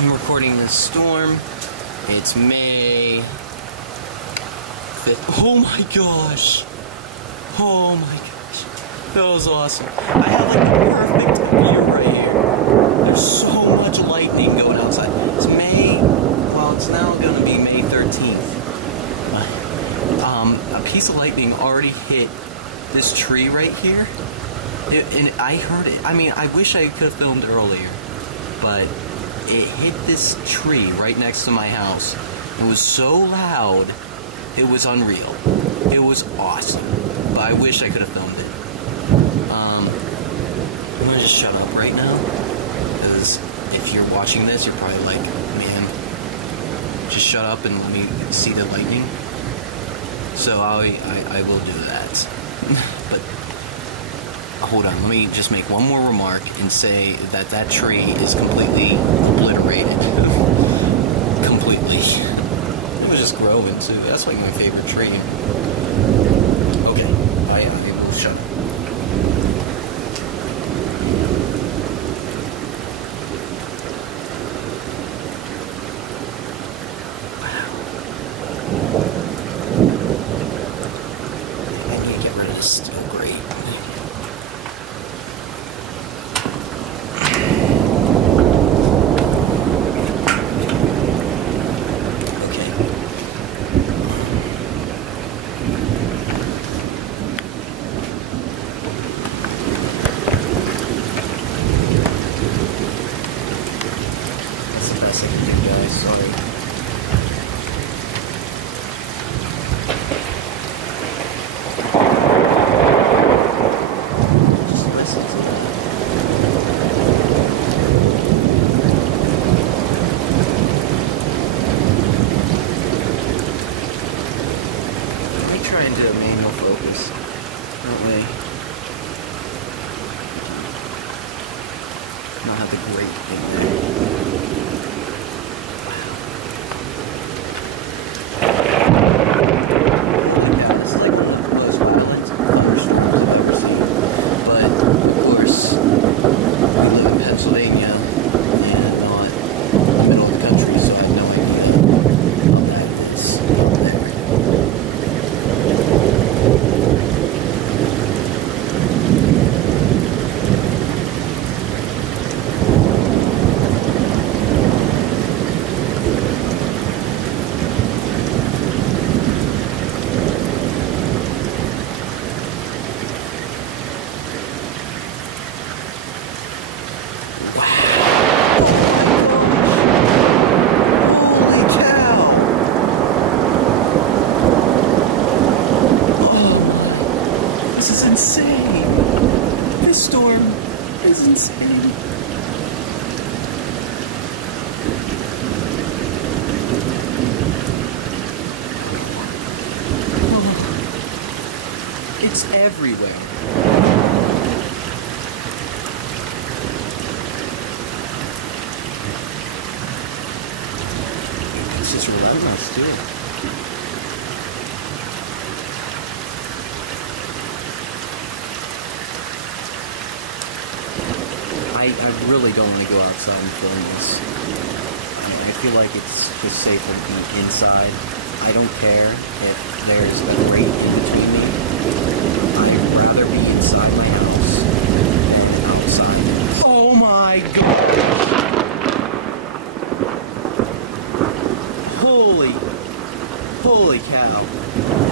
I'm recording this storm. It's May 5th. Oh my gosh! Oh my gosh. That was awesome. I have like the perfect view right here. There's so much lightning going outside. It's it's now going to be May 13th. A piece of lightning already hit this tree right here. And I heard it. I mean, I wish I could have filmed earlier. But it hit this tree right next to my house. It was so loud. It was unreal. It was awesome. But I wish I could have filmed it. I'm going to just shut up right now. Because if you're watching this, you're probably like, man, just shut up and let me see the lightning. So I will do that. But hold on, let me just make one more remark and say that that tree is completely obliterated. Completely. It was just growing too. That's like my favorite tree. Okay, I will shut up. Not have the great thing there. Yeah, it's like one of the most violent thunderstorms I've ever seen. But, of course, we live in Pennsylvania and not in the middle of the country, so I have no idea how bad it is there. Insane! This storm is insane. Oh, it's everywhere. It's just relentless too. I really don't want to go outside and film this. I feel like it's just safer to be inside. I don't care if there's a grate in between me. I'd rather be inside my house than outside. Oh my god! Holy cow.